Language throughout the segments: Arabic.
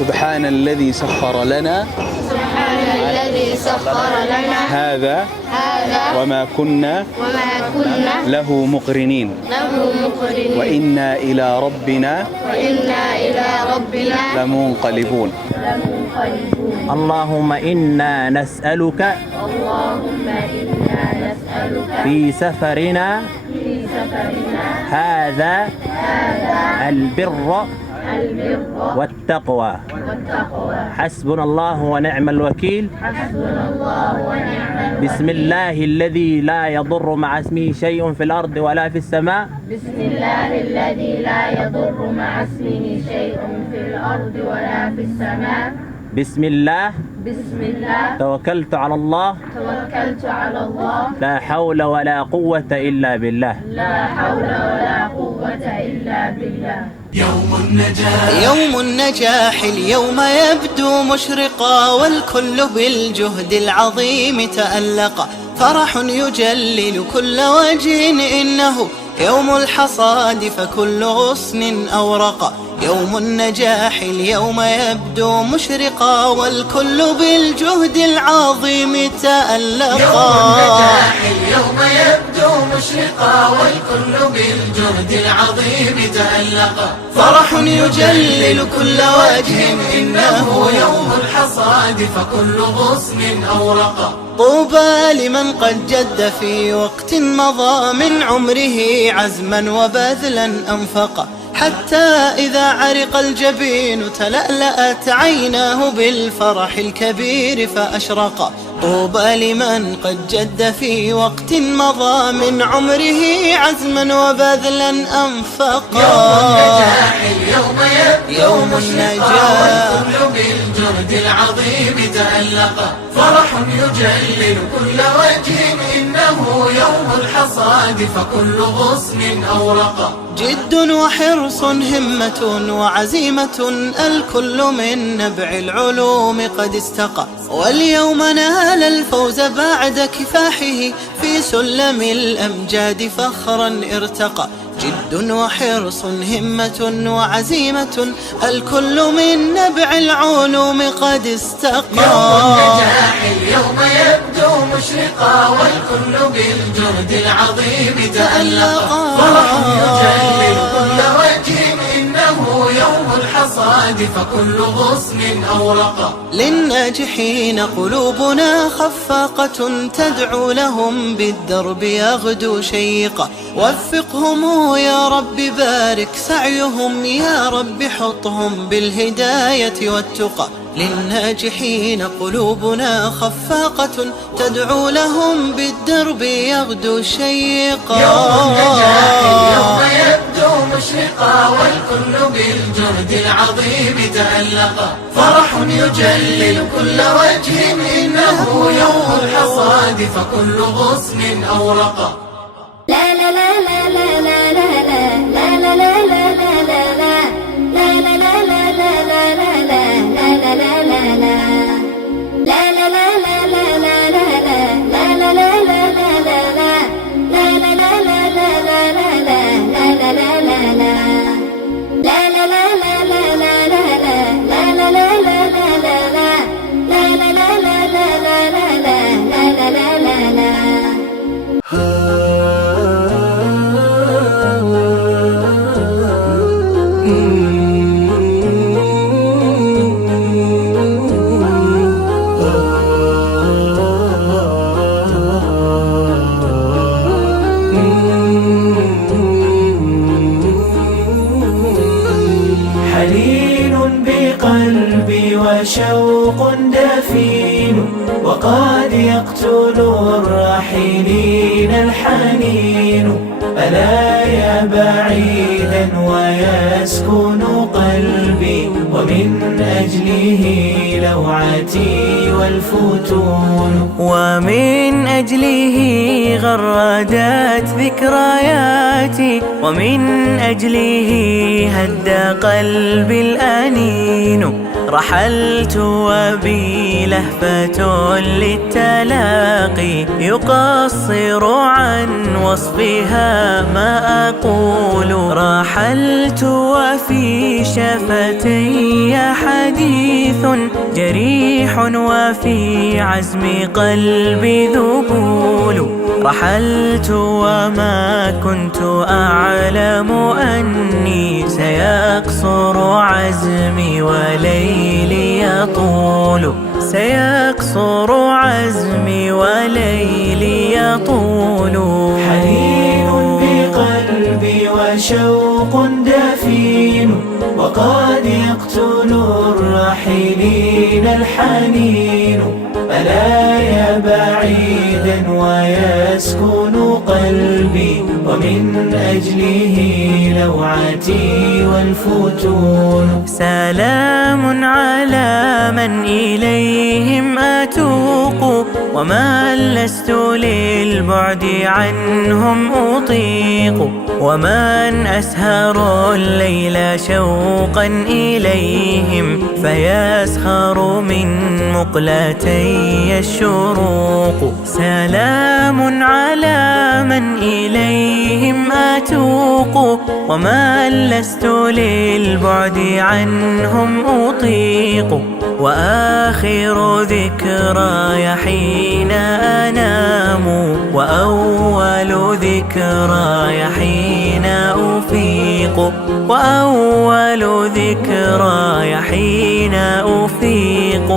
سبحان الذي سخر لنا هذا وما كنا له مقرنين وإنا إلى ربنا لمنقلبون. اللهم إنا نسألك في سفرنا هذا البر والتقوى. حسبنا الله ونعم الوكيل. بسم الله الذي لا يضر مع اسمه شيء في الأرض ولا في السماء. بسم الله الذي لا يضر مع اسمه شيء في الأرض ولا في السماء. بسم الله توكلت على الله لا حول ولا قوة إلا بالله. يوم النجاح اليوم يبدو مشرقا، والكل بالجهد العظيم تألقا. فرح يجلل كل وجه إنه يوم الحصاد فكل غصن أورقا. يوم النجاح اليوم يبدو مشرقا، والكل بالجهد العظيم تألقا. يوم النجاح اليوم يبدو مشرقا، والكل بالجهد العظيم تألقا. فرح يجلل كل وجه إنه يوم الحصاد فكل غصن أورقا. طوبى لمن قد جد في وقت مضى من عمره عزما وبذلا أنفقا، حتى إذا عرق الجبين تلألأت عيناه بالفرح الكبير فأشرقا. طوبى لمن قد جد في وقت مضى من عمره عزما وبذلا أنفقا. يوم النجاح يوم النجاح والكل بالجهد العظيم تألقا. فرح يجلل كل وجه إنه يوم الحصاد فكل غصن أورقا. جد وحرص همة وعزيمة الكل من نبع العلوم قد استقى، واليوم نال الفوز بعد كفاحه في سلم الأمجاد فخرا ارتقى. جد وحرص همة وعزيمة الكل من نبع العلوم قد استقى. يوم النجاح اليوم يبدو مشرقا، والكل بالجهد العظيم تألقا. فرح يجلل كل وجه إنه يوم الحصاد فكل غصن أورقا. للناجحين قلوبنا خفاقة تدعو لهم بالدرب يغدو شيقا. وفقهم يا رب بارك سعيهم، يا رب حطهم بالهداية والتقى. للناجحين قلوبنا خفاقة تدعو لهم بالدرب يغدو شيقا. يوم النجاح اليوم يبدو مشرقا، والكل بالجهد العظيم تألقا. فرح يجلل كل وجه إنه يوم الحصاد فكل غصن أورقا. لا لا لا لا لا لا لا لا لا لا لا لا لا قلبي وشوق دفين، وقد يقتل الراحلين الحنين. ألا يا بعيدا ويسكن قلبي، ومن أجله لوعتي والفتون، ومن أجله غردت ذكرياتي، ومن أجله هد قلبي الأنين. رحلت وبي لهفة للتلاقي الباقي يقصر عن وصفها ما أقول. رحلت وفي شفتي حديث جريح وفي عزم قلبي ذبول. رحلت وما كنت أعلم أني سيقصر عزمي وليلي يطول. سيقصر عزمي وليلي يطول. حنين بقلبي وشوق دفين وقد يقتل الراحلين الحنين. ألا يا بعيدا ويسكن قلبي ومن أجله لوعتي والفتون. سلام على من إليهم أتوق ومن لست للبعد عنهم أطيق. ومن أسهر الليل شوقا إليهم فيسخر من مقلتي الشروق. سلام على من إليهم أتوق ومن لست للبعد عنهم أطيق. وآخر ذكراي حين أنام وأول ذكراي حين أفيق. وأول ذكراي حين أفيق.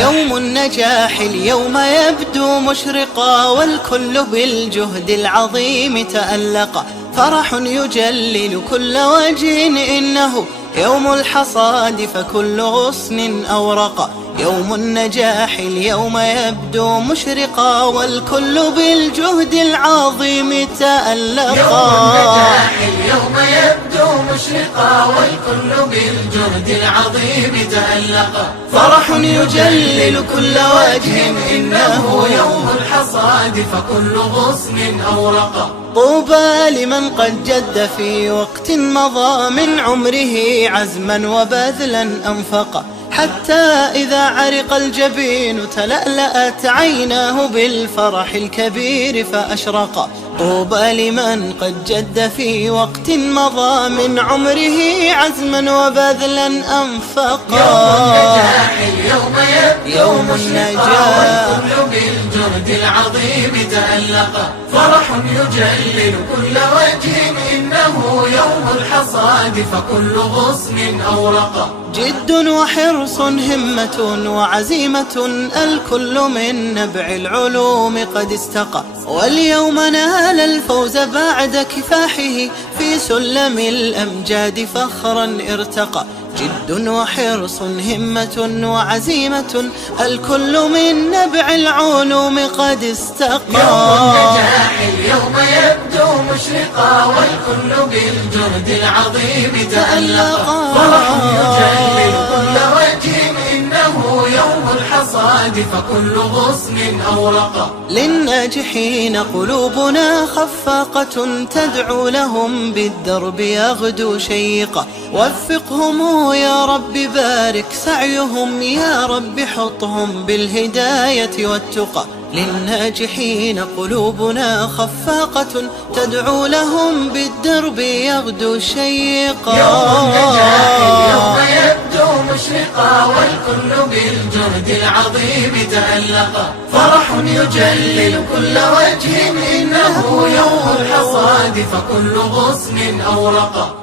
يوم النجاح اليوم يبدو مشرقا والكل بالجهد العظيم تألقا. فرح يجلل كل وجه إنه يوم الحصاد فكل غصن أورقا. يوم النجاح اليوم يبدو مشرقا والكل بالجهد العظيم تألقا. يوم النجاح اليوم يبدو مشرقا والكل بالجهد العظيم تألقا. فرح يجلل كل وجه إنه يوم الحصاد فكل غصن أورقا. طوبى لمن قد جد في وقت مضى من عمره عزما وبذلا أنفقا. حتى إذا عرق الجبين تلألأت عيناه بالفرح الكبير فأشرقا. طوبى لمن قد جد في وقت مضى من عمره عزما وبذلا أنفقا. يوم النجاح اليوم يبدو يوم مشرقا والكل بالجهد العظيم تألقا. فرح يجلل كل وجه إنه يوم الحصاد فكل غصن أورقا. جد وحرص همة وعزيمة الكل من نبع العلوم قد استقى. واليوم نال الفوز بعد كفاحه في سلم الأمجاد فخرا ارتقى. جد وحرص همة وعزيمة الكل من نبع العلوم قد استقى. يوم النجاح اليوم يبدو مشرقا والكل بالجهد العظيم تألقا. فرح يجلل كل وجه إنه يوم الحصاد فكل غصن أورقا. للناجحين قلوبنا خفاقة تدعو لهم بالدرب يغدو شيقا. وفقهم يا رب بارك سعيهم يا رب حطهم بالهداية والتقى. للناجحين قلوبنا خفاقة تدعو لهم بالدرب يغدو شيقا. يوم النجاح اليوم يبدو مشرقا والكل بالجهد العظيم تألقا. فرح يجلل كل وجه إنه يوم الحصاد فكل غصن أورقا.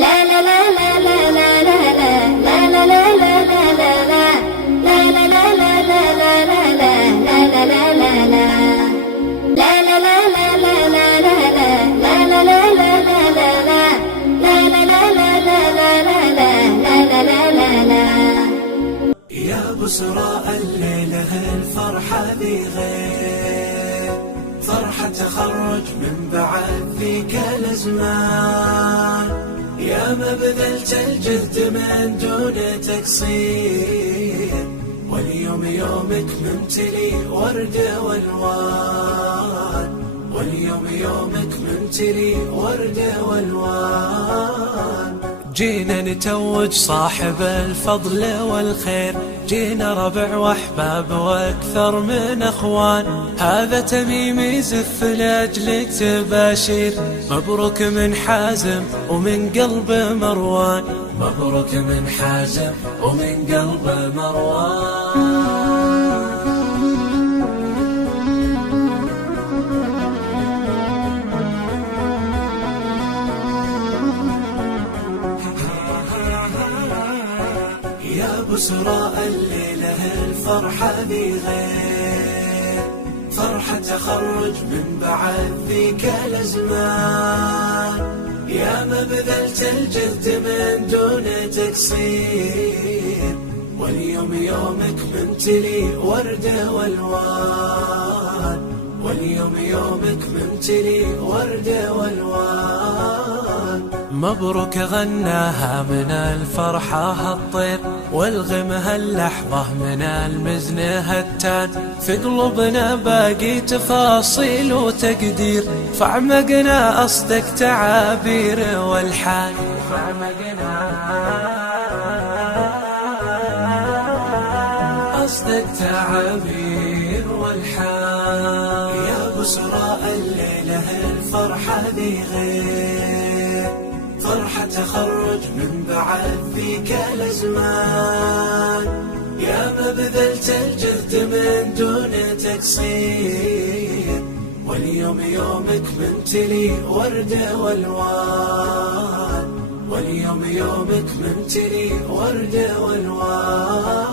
لا لا لا لا لا لا لا لا لا لا يا بسرى الليلة الفرحة بغير فرحة تخرج من بعد ذيك الأزمان. يا ما بذلت الجهد من دون تقصير، واليوم يومك ممتلي ورد والوان، واليوم يومك ممتلي ورد والوان. جينا نتوج صاحب الفضل والخير، جينا ربع واحباب واكثر من اخوان. هذا تميم يزف لاجلك تباشير، مبروك من حازم ومن قلب مروان، مبروك من حازم ومن قلب مروان. يا بسرى الليلة الفرحة ذي غير، فرحة تخرج من بعد ذيك الأزمان. يا ما بذلت الجهد من دون تقصير، واليوم يومك ممتلي ورد والوان، واليوم يومك ممتلي ورد والوان. مبروك غناها من الفرحة هالطير، والغمها اللحظة من المزن هالتان. في قلوبنا باقي تفاصيل وتقدير، فعمقنا أصدق تعابير والحان، فعمقنا أصدق تعابير والحان. يا بسرى الليلة الفرحة ذي غير، فرحة تخرج من بعد ذيك الأزمان. يا ما بذلت الجهد من دون تقصير، واليوم يومك ممتلي ورد والوان، واليوم يومك ممتلي ورد والوان.